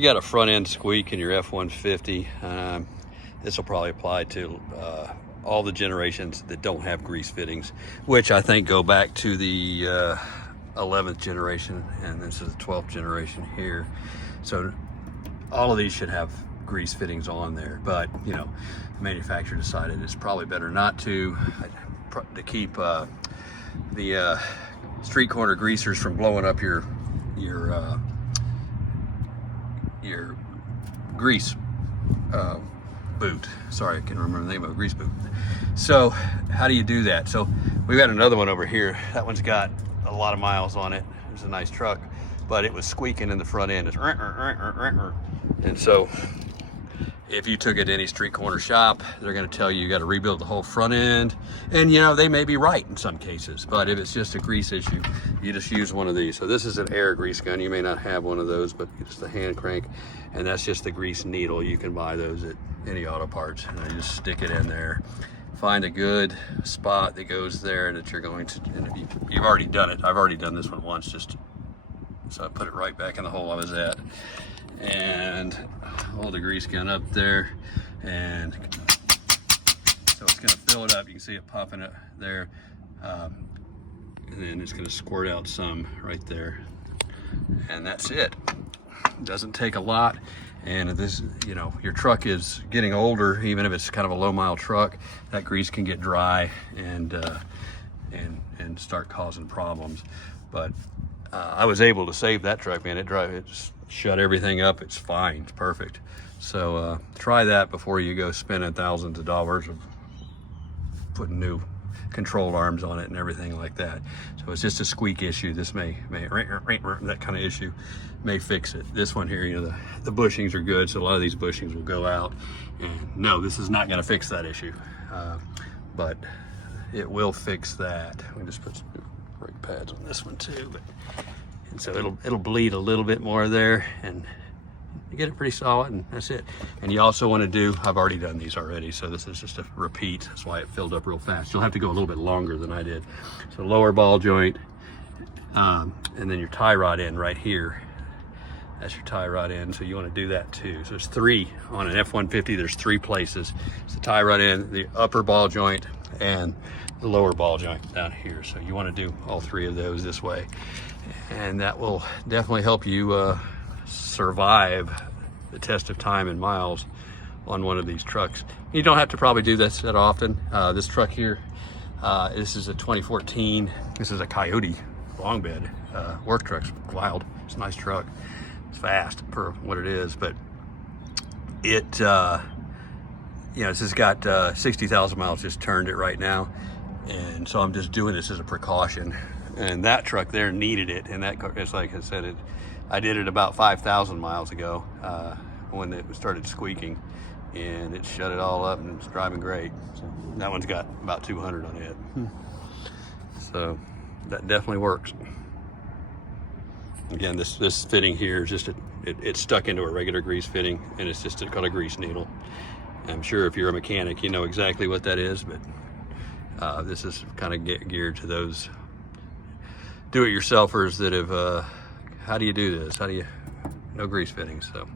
you got a front end squeak in your F150, this will probably apply to all the generations that don't have grease fittings, which I think go back to the 11th generation, and this is the 12th generation here. So all of these should have grease fittings on there, but you know, the manufacturer decided it's probably better not to keep the street corner greasers from blowing up your grease boot. Sorry, I can't remember the name of a grease boot. So how do you do that? So we've got another one over here. That one's got a lot of miles on it. It's a nice truck, but it was squeaking in the front end. It's and so if you took it to any street corner shop, they're going to tell you got to rebuild the whole front end. And you know, they may be right in some cases, but if it's just a grease issue, you just use one of these. So this is an air grease gun. You may not have one of those, but it's the hand crank, and that's just the grease needle. You can buy those at any auto parts, and you just stick it in there. Find a good spot that goes there, and that you're going to, and if you've already done it. I've already done this one once, so I put it right back in the hole I was at, and hold the grease gun up there, and so it's going to fill it up. You can see it popping up there, and then it's going to squirt out some right there, and that's it. It doesn't take a lot. And if this, you know, your truck is getting older, even if it's kind of a low mile truck, that grease can get dry and start causing problems. But I was able to save that truck, man. It just shut everything up. It's fine. It's perfect. So try that before you go spending thousands of dollars of putting new control arms on it and everything like that. So it's just a squeak issue. This may that kind of issue may fix it. This one here, you know, the bushings are good, so a lot of these bushings will go out. And no, this is not going to fix that issue, but it will fix that. We just put some brake pads on this one too, and so it'll bleed a little bit more there, and you get it pretty solid, and that's it. And you also want to do, I've already done these already, so this is just a repeat. That's why it filled up real fast. You'll have to go a little bit longer than I did. So lower ball joint, and then your tie rod end right here. That's your tie rod end, so you want to do that too. So there's three on an F-150. There's three places. It's the tie rod end, the upper ball joint, and the lower ball joint down here. So you want to do all three of those this way, and that will definitely help you survive the test of time and miles on one of these trucks. You don't have to probably do this that often. This truck here, this is a 2014. This is a Coyote long bed work truck. It's wild. It's a nice truck. It's fast for what it is, but it, you know, this has got 60,000 miles just turned it right now, and so I'm just doing this as a precaution. And that truck there needed it, and that car, it's like I said, I did it about 5,000 miles ago when it started squeaking, and it shut it all up, and it's driving great. So that one's got about 200 on it. So that definitely works. Again, this fitting here is just it's stuck into a regular grease fitting, and it's just got a grease needle. I'm sure if you're a mechanic, you know exactly what that is, but this is kind of geared to those do-it-yourselfers that have, how do you do this? How do you, no grease fittings, so.